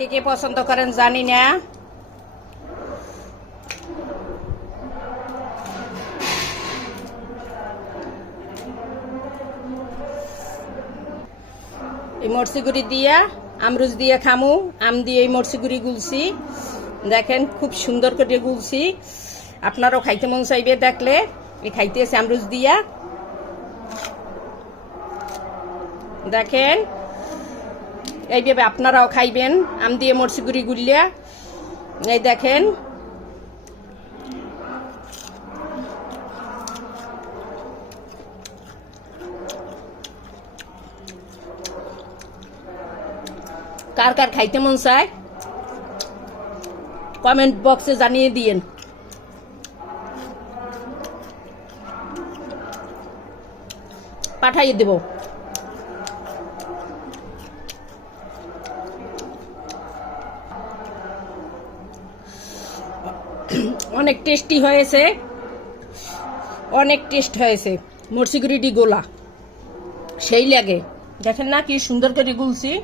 কে কে পছন্দ করেন জানি না। এই মরসিগুড়ি দিয়া আমরুজ দিয়ে খামু, আম দিয়ে এই মরসিগুড়ি গুলছি। দেখেন খুব সুন্দর করে গুলছি। আপনারও খাইতে মন চাইবে দেখলে। এই খাইতেছে আমরুজ দিয়া। দেখেন এইভাবে আপনারাও খাইবেন, আম দিয়ে মরসিগুড়ি গুলিয়া। এই দেখেন। কার কার খাইতে মন চায়? কমেন্ট বক্সে জানিয়ে দিয়েন। পাঠাইয়ে দেব। অনেক টেস্টি হয়েছে। অনেক টেস্ট হয়েছে। মরসিগুড়িটি গোলা। সেই লাগে। দেখেন না কি সুন্দর করে গুলছি।